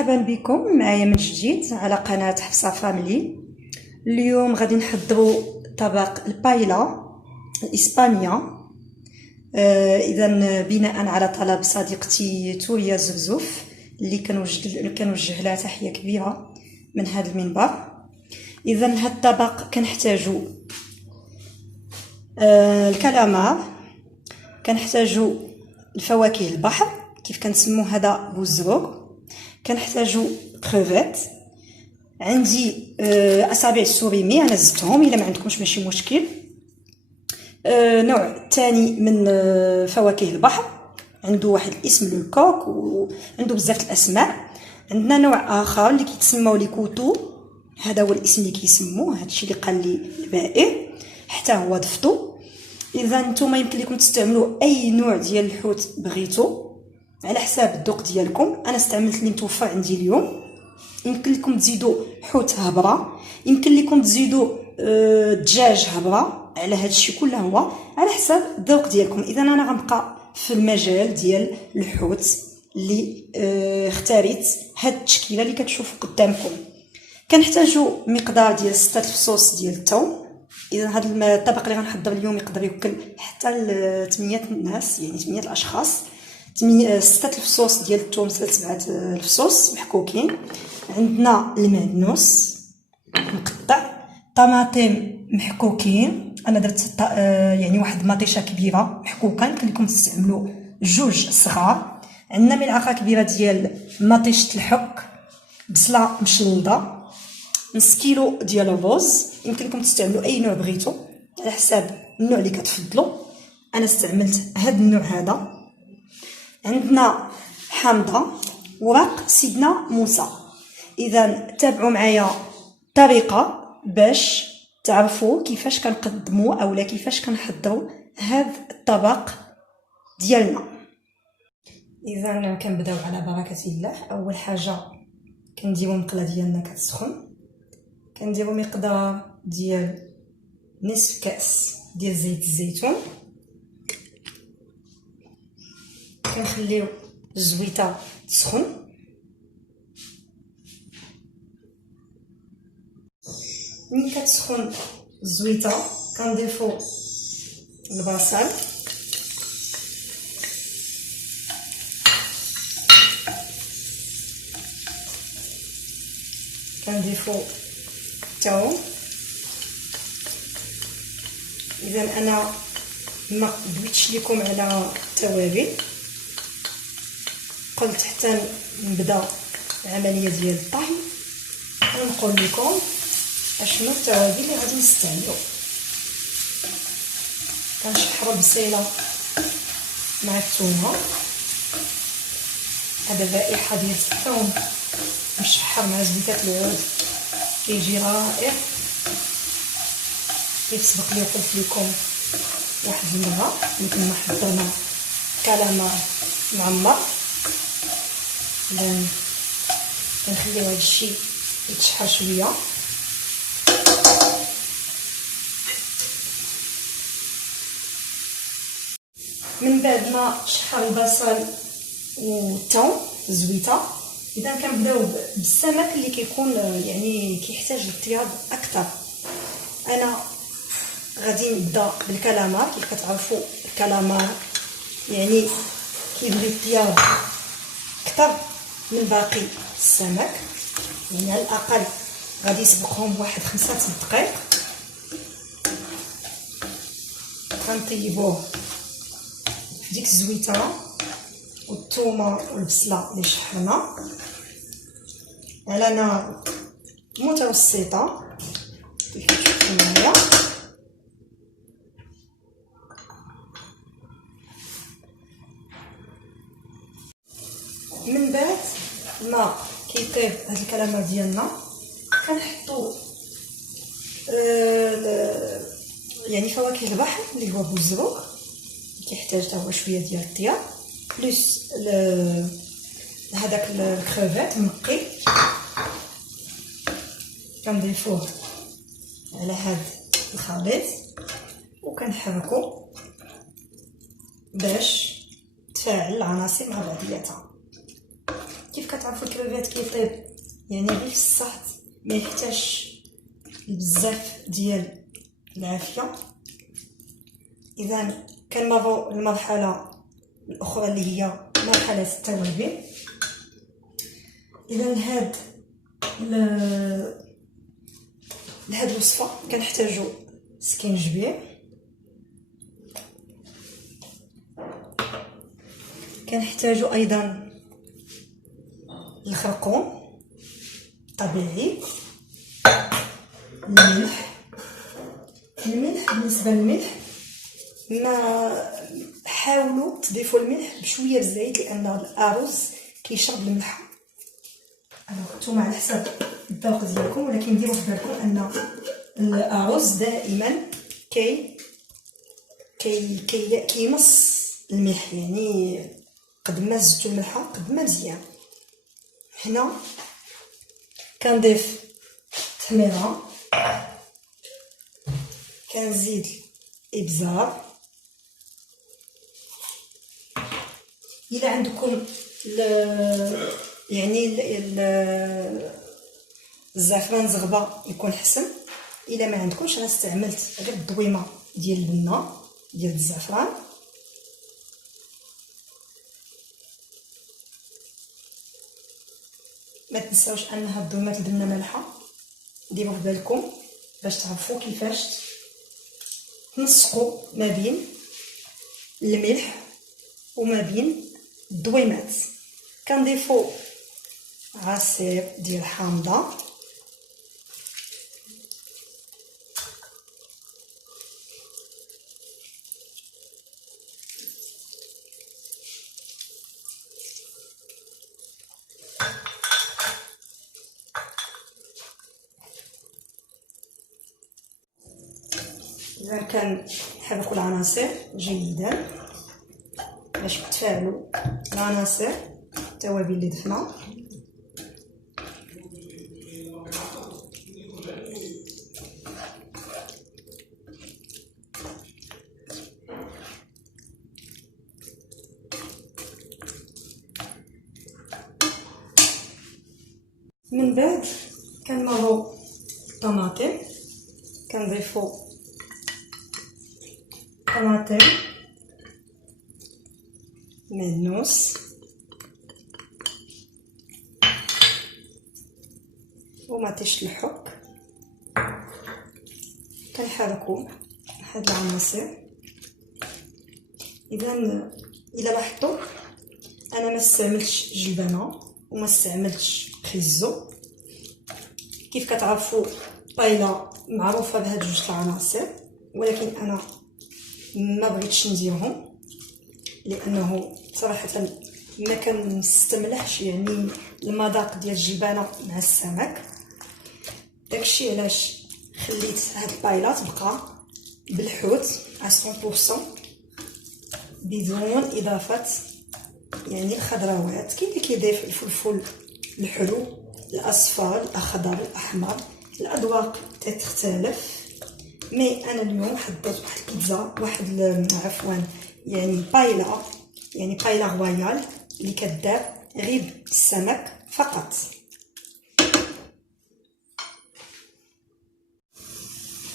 مرحبا بكم معايا من جديد على قناة حفصة فاميلي. اليوم غادي نحضروا طبق البايلا الإسبانية. اذا بناء على طلب صديقتي توريا زفزوف اللي كنوجه لها تحية كبيرة من هذا المنبر. اذا هذا الطبق كنحتاجو الكالامار، كنحتاجو الفواكه البحر كيف كنسمو هذا بوزروق، كنحتاجو كروفيت، عندي اصابع السوريمي انا زدتهم الا ما عندكمش ماشي مشكل. نوع ثاني من فواكه البحر عنده واحد الاسم الكوك وعنده بزاف الاسماء. عندنا نوع اخر اللي كيتسموا لي كوتو، هذا هو الاسم اللي كيسموه، هادشي اللي قال لي البائع حتى هو ضفتو. اذا نتوما يمكن لكم تستعملوا اي نوع ديال الحوت بغيتو على حساب الذوق ديالكم. انا استعملت اللي متوفر عندي اليوم. يمكن لكم تزيدوا حوت هبره، يمكن لكم تزيدوا دجاج هبره، على هذا الشيء كله هو على حساب الذوق ديالكم. اذا انا غنبقى في المجال ديال الحوت اللي اختاريت هاد التشكيله اللي كتشوفوا قدامكم. كنحتاجوا مقدار ديال 6 فصوص ديال الثوم. اذا هذا الطبق اللي غنحضر اليوم يقدر ياكل حتى ل 8 الناس، يعني 8 الاشخاص. 6 الفصوص ديال الثوم، 7 الفصوص محكوكين. عندنا المعدنوس مقطع، طماطم محكوكين، انا درت يعني واحد مطيشه كبيره محكوكه، يمكن لكم تستعملوا 2 صغار. عندنا ملعقه كبيره ديال مطيشه الحك، بصله مشلوضه، نص كيلو ديال الرز، يمكن لكم تستعملوا اي نوع بغيتو على حساب النوع اللي كتفضلوا. انا استعملت هذا النوع هذا. عندنا حامضه، ورق سيدنا موسى. اذا تابعوا معايا الطريقه باش تعرفوا كيفاش كنقدموا اولا كيفاش كنحضروا هذا الطبق ديالنا. اذا كنبداو على بركه الله. اول حاجه كنديروا المقله ديالنا كتسخن، كنديروا مقدار ديال نصف كاس ديال زيت الزيتون، كنخليو الزويته تسخن. ملي كتسخن الزويته كنضيفو البصل، كنضيفو الثوم. اذا انا ما دويتش لكم على التوابل، قلت حتى نبدا العمليه ديال الطهي ونقول لكم اشنو التوابل اللي غادي نستعملو. كنشحروا البصيله مع الثومه، هذا الرائحه ديال الثوم مشحر مع زبيده العود كيجي رائع. كيف سبق لي قلت لكم واحد المره يمكن ما حضرنا كالامار معمر، كنخليو هذا الشيء يتشحر شويه. من بعد ما شحر البصل والثوم الزويته، اذا كنبداو بالسمك اللي كيكون يعني كيحتاج للطياب اكثر. انا غادي نبدا بالكالامار. كيف كتعرفوا الكالامار يعني كيبغي الطياب اكثر من باقي السمك، يعني على الاقل غادي يسبقهم بواحد 5 دقائق. كنطيبوه في ديك الزويته والثومه والبصله اللي شحرنا على نار متوسطه كيف كتشوفوا معايا. من بعد ما كيطيب هذا الكلامه ديالنا كنحطوا يعني فواكه البحر اللي هو بوزروق، كيحتاج حتى هو شويه ديال الطياب، بلس هذاك الكروفيت منقي، كنضيفوه على هذا الخليط وكنحركو باش تفاعل العناصر مع بعضياتها. كيف كتعرفوا الكروفيت كيطيب يعني غير في الصحت، ما يحتاجش بزاف ديال العافيه. اذا كنمروا المرحله الاخرى اللي هي مرحله التوابل. اذا لهاد الوصفه كنحتاجوا سكينجبير، كنحتاجوا ايضا الخرقوم طبيعي، الملح بالنسبه للملح ما حاولوا تضيفوا الملح بشويه الزيت لان الارز كيشرب الملح. نتوما على حسب الذوق ديالكم، ولكن ديروا في بالكم ان الارز دائما كينص الملح، يعني قد ما زدتوا الملح قد ما مزيان. هنا كنضيف تحميره، كنزيد ابزار. الا عندكم يعني الزعفران زغبه يكون حسن، الا ما عندكمش انا استعملت غير الضويمه ديال البنه ديال الزعفران. ما تنساوش ان هاد الضويمات البنه مالحه، ديروا في بالكم باش تعرفوا كيفاش تنسقوا ما بين الملح وما بين الضويمات. كنضيفوا عصير ديال حامضه، اذا كنحركوا العناصر جيدا باش يتفاعلوا العناصر التوابل اللي ضفنا. من بعد كنمروا الطماطم، كنضيفوا طماطم مدنوس ومطيش الحك. كنحركوا هاد العناصر. اذا الا لاحظتوا انا ما استعملتش جلبانه وما استعملتش خيزو. كيف كتعرفوا طايله معروفه بهاد جوج العناصر، ولكن انا ما بغيتش نديرهم لانه صراحه ما كنستملحش يعني المذاق ديال الجبانه مع السمك. داكشي علاش خليت هاد الطايله تبقى بالحوت على 100% بدون اضافه يعني الخضروات. كاين اللي كيضيف الفلفل الحلو الاصفر الاخضر الاحمر، الاذواق تختلف. مي انا اليوم حطيت واحد البيتزا يعني بايلا رويال اللي كدار غير السمك فقط.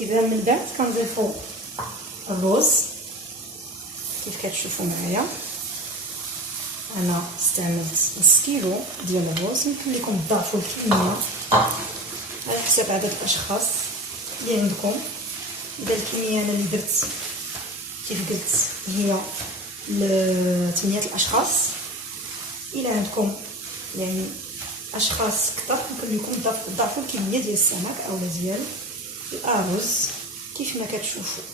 اذا من بعد كنضيفوا الرز كيف كتشوفوا معايا. انا استعملت نص كيلو ديال الرز، يمكن لكم تضاعفوا الكميه على حسب عدد الاشخاص اللي عندكم. اذا الكميه انا اللي درت كيف قلت هي 8 الاشخاص، الى عندكم يعني اشخاص كثر يمكن لكم تضاعفوا الكميه ديال السمك او ديال الارز كيف ما كتشوفوا.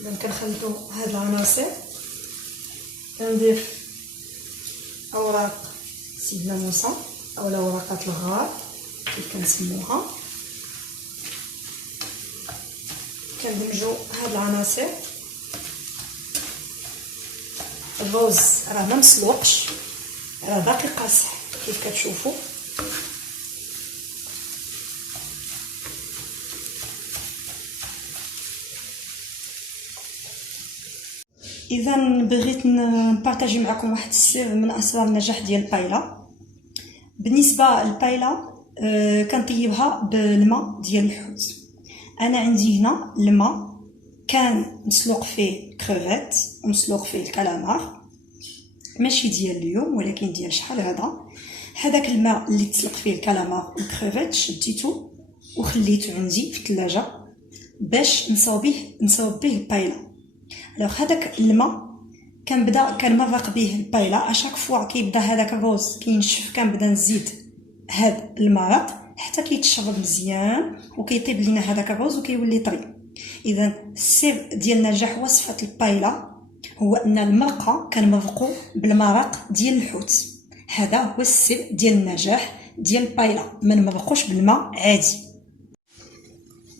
اذا كنخلطوا هاد العناصر، كنضيف اوراق سيدنا موسى او ورقات الغار كيف كنسموها. كندمجوا هاد العناصر. الرز راه ما مسلوقش، راه باقي قاصح كيف كتشوفوا. اذا بغيت نبارطاجي معكم واحد السر من اسرار النجاح ديال البايلا. بالنسبه للبايلا كنطيبها بالماء ديال الحوت. انا عندي هنا الماء كان مسلوق فيه كروفيت ومسلوق فيه الكالامار، ماشي ديال اليوم ولكن ديال شحال هذاك الماء اللي تسلق فيه الكالامار والكروفيت شديته وخليته عندي في الثلاجه باش نصاوب به البايلا. الوغ هذاك الماء كنمرق به البايلا. اشاك فوا كيبدا هذاك الروز كينشف كنبدا نزيد هاد المرق حتى كيتشرب مزيان وكيطيب لينا هذاك الروز وكيولي طري. اذا السر ديال نجاح وصفه البايلا هو ان المرقه كنمرقوا بالمرق ديال الحوت. هذا هو السر ديال النجاح ديال البايلا، ما نمرقوش بالماء عادي.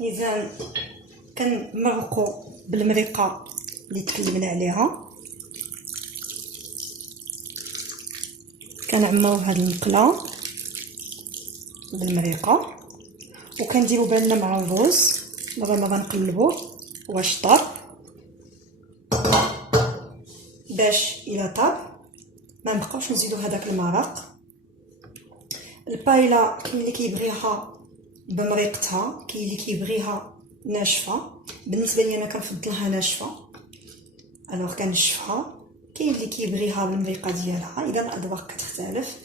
اذا كنمرقوا بالمرقه اللي تكلمنا عليها. كنعمروا هاد المقله بالمرقه وكنديروا بالنا مع الرز مره نقلبوه واش طاب باش الى طاب ما نبقاوش نزيدوا هذاك المرق. البايلا كاين اللي كيبغيها بمريقتها، كاين اللي كيبغيها ناشفه. بالنسبه لي انا كنفضلها ناشفه، الوغ كنشفها. كاين اللي كيبغيها بالمريقه ديالها، اذا الاذواق كتختلف.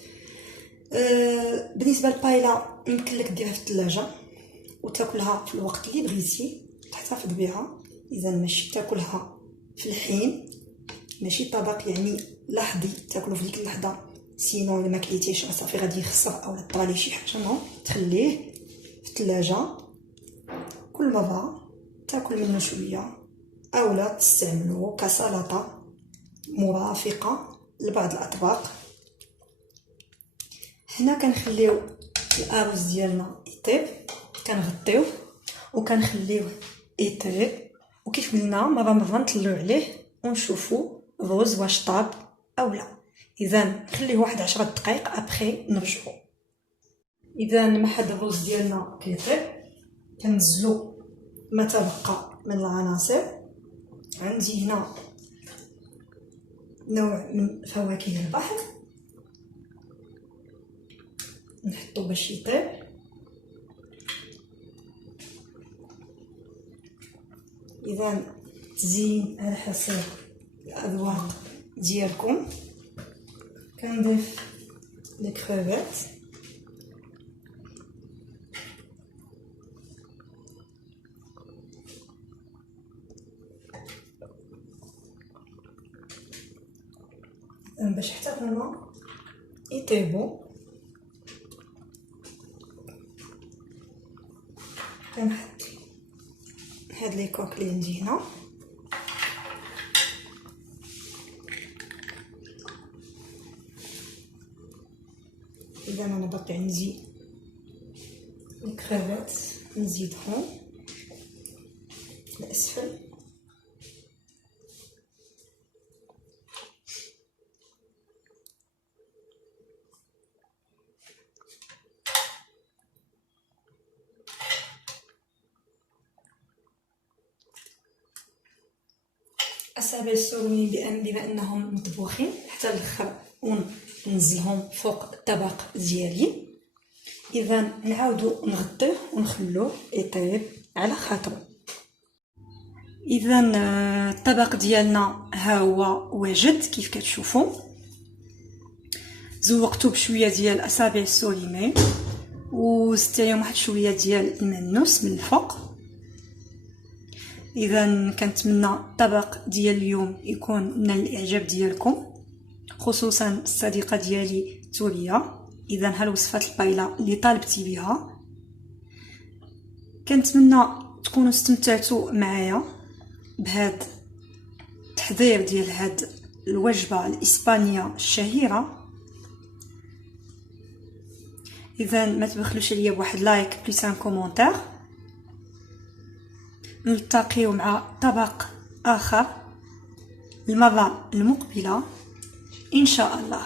بالنسبه للبايلا يمكن لك ديرها في الثلاجه وتاكلها في الوقت اللي بغيتي تحتفظ بها. اذا ماشي تاكلها في الحين، ماشي طبق يعني لحظي تاكلو في ديك اللحظه، سينو الا ما كليتيش صافي غادي يخسر او طرالي شي حاجه. نو، تخليه في الثلاجه، كل مره تاكل منه شويه اولا تستعملوه كسلطه مرافقه لبعض الاطباق. هنا كنخليو الارز ديالنا يطيب، كنغطيوه وكنخليوه يطيب، وكيف قلنا مره نطلعوا عليه ونشوفوا الرز واش طاب او لا. اذا نخليه واحد 10 دقائق ابخي نرجعوا. اذا مع هذا الرز ديالنا كيطيب كنزلو ما تبقى من العناصر. عندي هنا نوع من فواكه البحر نحطو باش يطيب. اذا تزيين على حسب الاذواق ديالكم. كنضيف الكريفات باش حتى هما يطيبوا. كنحط هاد لي كوك اللي عندي هنا، اذا انا باقي عندي الكريفات نزيدهم لاسفل. أصابع السوري بما انهم مطبوخين حتى الاخر وننزلهم فوق الطبق ديالي. اذا نعاودو نغطيه ونخلوه يطيب على خاطره. اذا الطبق ديالنا ها هو واجد كيف كتشوفوا. زوقته بشويه ديال اصابع السليمان وزدت عليهم واحد شويه ديال المنوس من الفوق. اذا كنتمنى الطبق ديال اليوم يكون من الاعجاب ديالكم، خصوصا الصديقه ديالي توريا. اذا ها الوصفه البايلا اللي طالبتي بها. كنتمنى تكونوا استمتعتوا معايا بهذا التحضير ديال هاد الوجبه الاسبانيه الشهيره. اذا ما تبخلوش عليا بواحد لايك بليس ان كومونتير. نلتقيو مع طبق آخر المرة المقبلة إن شاء الله.